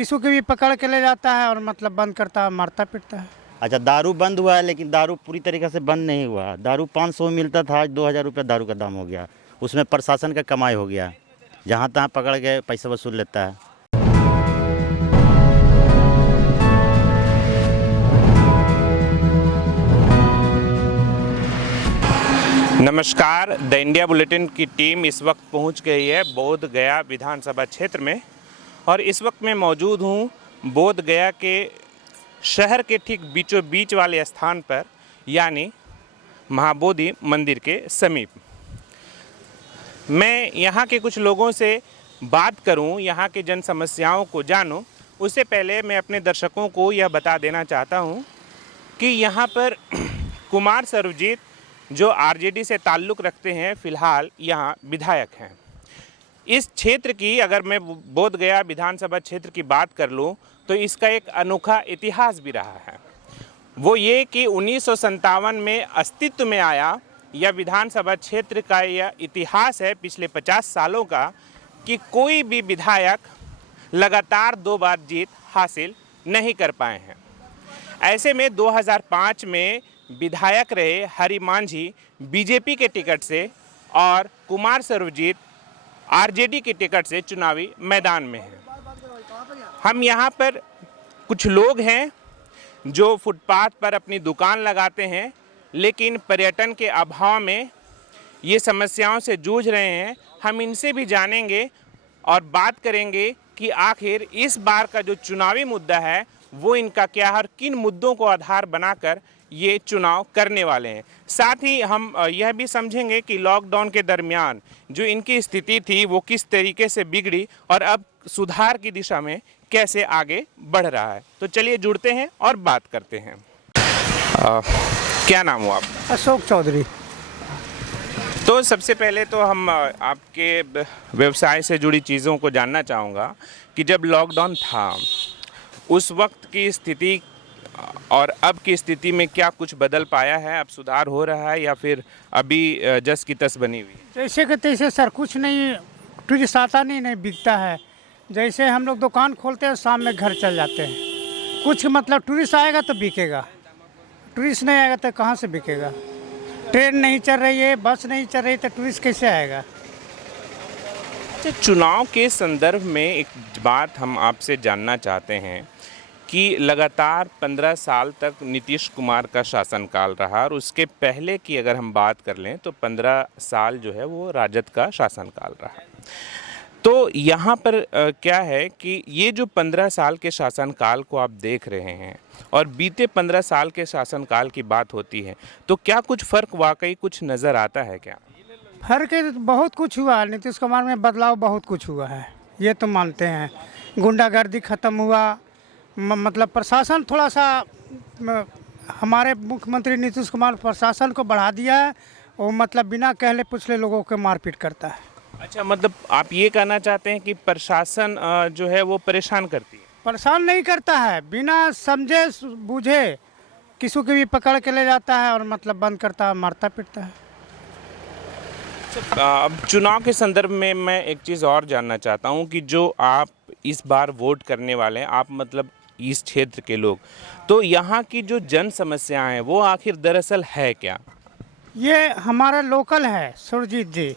किसी को भी पकड़ के ले जाता है और मतलब बंद करता है, मारता पीटता है। अच्छा, दारू बंद हुआ है, लेकिन दारू पूरी तरीके से बंद नहीं हुआ। दारू 500 मिलता था, आज 2000 रुपये दारू का दाम हो गया। उसमें प्रशासन का कमाई हो गया, जहाँ तहाँ पकड़ के पैसा वसूल लेता है। नमस्कार, द इंडिया बुलेटिन की टीम इस वक्त पहुंच गई है बोध गया विधानसभा क्षेत्र में और इस वक्त मैं मौजूद हूं बोध गया के शहर के ठीक बीचों बीच वाले स्थान पर, यानी महाबोधि मंदिर के समीप। मैं यहां के कुछ लोगों से बात करूं, यहां के जन समस्याओं को जानूं, उससे पहले मैं अपने दर्शकों को यह बता देना चाहता हूं कि यहां पर कुमार सर्वजीत जो आरजेडी से ताल्लुक़ रखते हैं, फ़िलहाल यहाँ विधायक हैं। इस क्षेत्र की अगर मैं बोध गया विधानसभा क्षेत्र की बात कर लूँ तो इसका एक अनोखा इतिहास भी रहा है। वो ये कि 1957 में अस्तित्व में आया यह विधानसभा क्षेत्र का यह इतिहास है पिछले 50 सालों का कि कोई भी विधायक लगातार 2 बार जीत हासिल नहीं कर पाए हैं। ऐसे में 2005 में विधायक रहे हरि मांझी बीजेपी के टिकट से और कुमार सर्वजीत आरजेडी के टिकट से चुनावी मैदान में हैं। हम यहाँ पर कुछ लोग हैं जो फुटपाथ पर अपनी दुकान लगाते हैं, लेकिन पर्यटन के अभाव में ये समस्याओं से जूझ रहे हैं। हम इनसे भी जानेंगे और बात करेंगे कि आखिर इस बार का जो चुनावी मुद्दा है वो इनका क्या है और किन मुद्दों को आधार बनाकर ये चुनाव करने वाले हैं। साथ ही हम यह भी समझेंगे कि लॉकडाउन के दरमियान जो इनकी स्थिति थी वो किस तरीके से बिगड़ी और अब सुधार की दिशा में कैसे आगे बढ़ रहा है। तो चलिए जुड़ते हैं और बात करते हैं। क्या नाम हो आपका? अशोक चौधरी। तो सबसे पहले तो हम आपके व्यवसाय से जुड़ी चीज़ों को जानना चाहूँगा कि जब लॉकडाउन था उस वक्त की स्थिति और अब की स्थिति में क्या कुछ बदल पाया है? अब सुधार हो रहा है या फिर अभी जस की तस बनी हुई? जैसे कि तैसे सर, कुछ नहीं, टूरिस्ट आता नहीं बिकता है। जैसे हम लोग दुकान खोलते हैं, शाम में घर चल जाते हैं। कुछ मतलब टूरिस्ट आएगा तो बिकेगा, टूरिस्ट नहीं आएगा तो कहाँ से बिकेगा? ट्रेन नहीं चल रही है, बस नहीं चल रही तो टूरिस्ट कैसे आएगा? अच्छा, चुनाव के संदर्भ में एक बात हम आपसे जानना चाहते हैं कि लगातार 15 साल तक नीतीश कुमार का शासनकाल रहा और उसके पहले की अगर हम बात कर लें तो 15 साल जो है वो राजद का शासनकाल रहा। तो यहाँ पर क्या है कि ये जो 15 साल के शासनकाल को आप देख रहे हैं और बीते 15 साल के शासनकाल की बात होती है तो क्या कुछ फ़र्क वाकई कुछ नज़र आता है क्या? फर्क बहुत कुछ हुआ, नीतीश कुमार में बदलाव बहुत कुछ हुआ है, ये तो मानते हैं। गुंडागर्दी ख़त्म हुआ, मतलब प्रशासन थोड़ा सा, हमारे मुख्यमंत्री नीतीश कुमार प्रशासन को बढ़ा दिया है। वो मतलब बिना कहले पूछले लोगों को मारपीट करता है। अच्छा, मतलब आप ये कहना चाहते हैं कि प्रशासन जो है वो परेशान करती है? परेशान नहीं करता है, बिना समझे बूझे किसी को भी पकड़ के ले जाता है और मतलब बंद करता है, मारता पीटता है। अब चुनाव के संदर्भ में मैं एक चीज़ और जानना चाहता हूँ कि जो आप इस बार वोट करने वाले हैं, आप मतलब इस क्षेत्र के लोग, तो यहाँ की जो जन समस्याएं हैं वो आखिर दरअसल है क्या? ये हमारा लोकल है सुरजीत जी,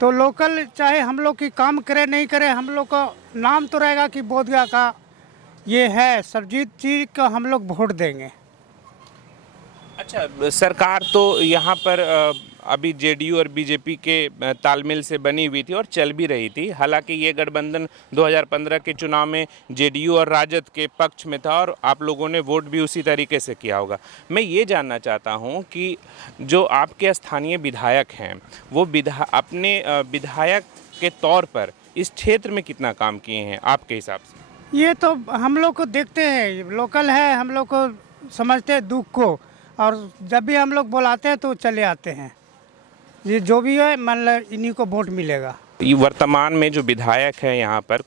तो लोकल चाहे हम लोग की काम करे नहीं करे, हम लोग का नाम तो रहेगा कि बोधगया का ये है, सुरजीत जी का हम लोग वोट देंगे। अच्छा, सरकार तो यहाँ पर अभी जेडीयू और बीजेपी के तालमेल से बनी हुई थी और चल भी रही थी। हालांकि ये गठबंधन 2015 के चुनाव में जेडीयू और राजद के पक्ष में था और आप लोगों ने वोट भी उसी तरीके से किया होगा। मैं ये जानना चाहता हूँ कि जो आपके स्थानीय विधायक हैं वो अपने विधायक के तौर पर इस क्षेत्र में कितना काम किए हैं आपके हिसाब से? ये तो हम लोग को देखते हैं, लोकल है, हम लोग को समझते हैं दुख को, और जब भी हम लोग बुलाते हैं तो चले आते हैं। ये जो भी है मतलब इन्हीं को वोट मिलेगा। वर्तमान में जो विधायक है यहाँ पर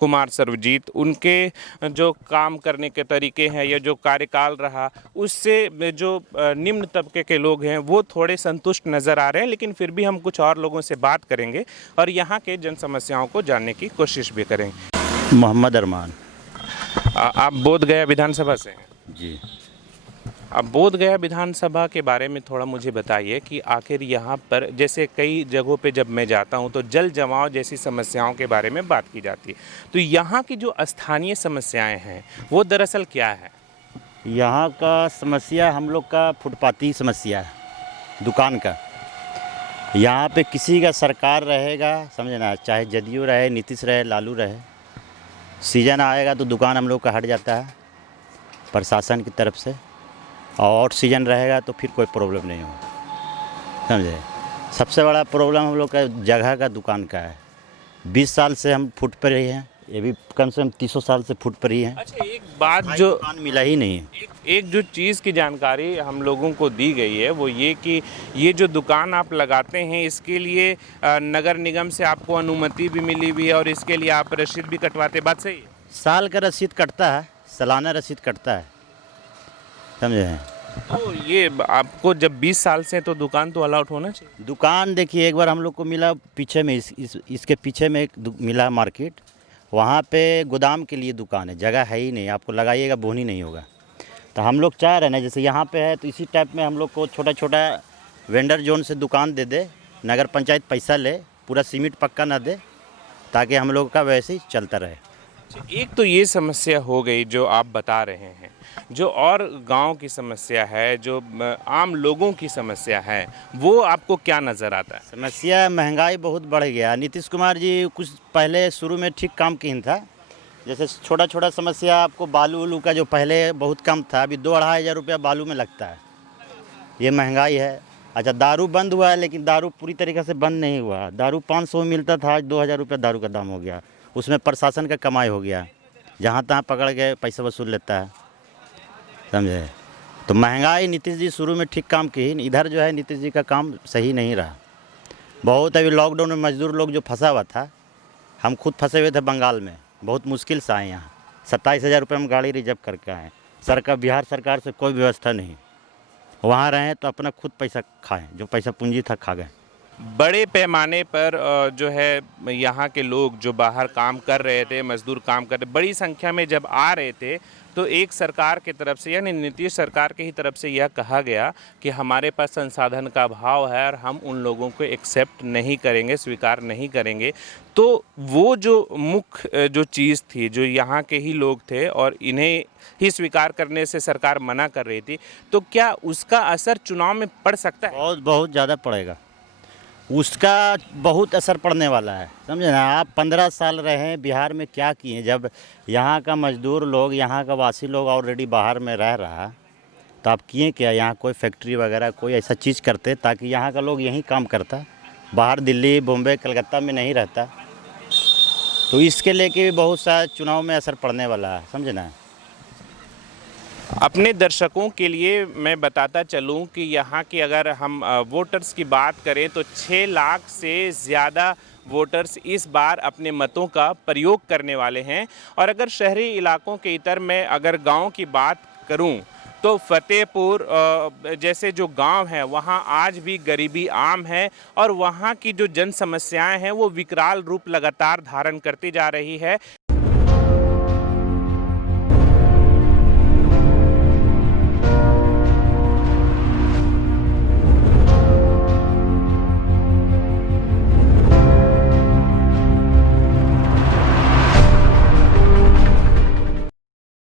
कुमार सर्वजीत, उनके जो काम करने के तरीके हैं या जो कार्यकाल रहा उससे जो निम्न तबके के लोग हैं वो थोड़े संतुष्ट नज़र आ रहे हैं, लेकिन फिर भी हम कुछ और लोगों से बात करेंगे और यहाँ के जन समस्याओं को जानने की कोशिश भी करेंगे। मोहम्मद अरमान। आप बोधगया विधानसभा से हैं। जी। अब बोधगया विधानसभा के बारे में थोड़ा मुझे बताइए कि आखिर यहाँ पर जैसे कई जगहों पे जब मैं जाता हूँ तो जल जमाव जैसी समस्याओं के बारे में बात की जाती है, तो यहाँ की जो स्थानीय समस्याएं हैं वो दरअसल क्या है? यहाँ का समस्या हम लोग का फुटपाती समस्या है, दुकान का। यहाँ पे किसी का सरकार रहेगा, समझना, चाहे जदयू रहे, नीतीश रहे, लालू रहे, सीजन आएगा तो दुकान हम लोग का हट जाता है प्रशासन की तरफ से, और सीजन रहेगा तो फिर कोई प्रॉब्लम नहीं होगा, समझे। सबसे बड़ा प्रॉब्लम हम लोग का जगह का, दुकान का है। 20 साल से हम फुट पर ही हैं, ये भी कम से कम 300 साल से फुट पर ही हैं। अच्छा, एक बात जो दुकान मिला ही नहीं है। एक जो चीज़ की जानकारी हम लोगों को दी गई है वो ये कि ये जो दुकान आप लगाते हैं इसके लिए नगर निगम से आपको अनुमति भी मिली हुई है और इसके लिए आप रसीद भी कटवाते, बात सही है? साल का रसीद कटता है, सालाना रसीद कटता है, समझे हैं। तो ये आपको जब 20 साल से तो दुकान तो अलाउड होना चाहिए। दुकान देखिए, एक बार हम लोग को मिला पीछे में, इसके पीछे में एक मिला मार्केट, वहाँ पे गोदाम के लिए दुकान है, जगह है ही नहीं, आपको लगाइएगा बोनी नहीं होगा। तो हम लोग चाह रहे हैं ना, जैसे यहाँ पे है तो इसी टाइप में हम लोग को छोटा छोटा वेंडर जोन से दुकान दे दे, नगर पंचायत पैसा ले, पूरा सीमेंट पक्का ना दे, ताकि हम लोग का वैसे ही चलता रहे। एक तो ये समस्या हो गई जो आप बता रहे हैं, जो और गांव की समस्या है, जो आम लोगों की समस्या है, वो आपको क्या नज़र आता है? समस्या महंगाई बहुत बढ़ गया। नीतीश कुमार जी कुछ पहले शुरू में ठीक काम किया था, जैसे छोटा छोटा समस्या आपको बालू उलू का जो पहले बहुत कम था, अभी 2-2.5 हज़ार रुपया बालू में लगता है। ये महंगाई है। अच्छा, दारू बंद हुआ है, लेकिन दारू पूरी तरीक़े से बंद नहीं हुआ। दारू 500 में मिलता था, आज 2,000 रुपया दारू का दाम हो गया। उसमें प्रशासन का कमाई हो गया, जहाँ तहाँ पकड़ के पैसा वसूल लेता है, समझे। तो महंगाई नीतीश जी शुरू में ठीक काम की, इधर जो है नीतीश जी का काम सही नहीं रहा बहुत। अभी लॉकडाउन में मजदूर लोग जो फंसा हुआ था, हम खुद फंसे हुए थे बंगाल में, बहुत मुश्किल से आए यहाँ। 27,000 रुपये में गाड़ी रिजर्व करके आए। सरकार, बिहार सरकार से कोई व्यवस्था नहीं, वहाँ रहें तो अपना खुद पैसा खाएं, जो पैसा पूंजी था खा गए। बड़े पैमाने पर जो है यहाँ के लोग जो बाहर काम कर रहे थे, मजदूर काम कर रहे, बड़ी संख्या में जब आ रहे थे तो एक सरकार की तरफ से, यानी नीतीश सरकार की ही तरफ से यह कहा गया कि हमारे पास संसाधन का अभाव है और हम उन लोगों को एक्सेप्ट नहीं करेंगे, स्वीकार नहीं करेंगे। तो वो जो मुख्य जो चीज़ थी, जो यहाँ के ही लोग थे और इन्हें ही स्वीकार करने से सरकार मना कर रही थी, तो क्या उसका असर चुनाव में पड़ सकता है? बहुत बहुत ज़्यादा पड़ेगा, उसका बहुत असर पड़ने वाला है, समझे ना। आप 15 साल रहे बिहार में, क्या किए? जब यहाँ का मजदूर लोग, यहाँ का वासी लोग ऑलरेडी बाहर में रह रहा, तो आप किए क्या? यहाँ कोई फैक्ट्री वगैरह कोई ऐसा चीज़ करते ताकि यहाँ का लोग यहीं काम करता, बाहर दिल्ली, बॉम्बे, कलकत्ता में नहीं रहता। तो इसके लेके भी बहुत सा चुनाव में असर पड़ने वाला है, समझे ना। अपने दर्शकों के लिए मैं बताता चलूं कि यहाँ की अगर हम वोटर्स की बात करें तो 6 लाख से ज़्यादा वोटर्स इस बार अपने मतों का प्रयोग करने वाले हैं। और अगर शहरी इलाकों के इतर में अगर गांव की बात करूं तो फतेहपुर जैसे जो गांव है वहां आज भी गरीबी आम है और वहां की जो जन समस्याएं हैं वो विकराल रूप लगातार धारण करती जा रही है।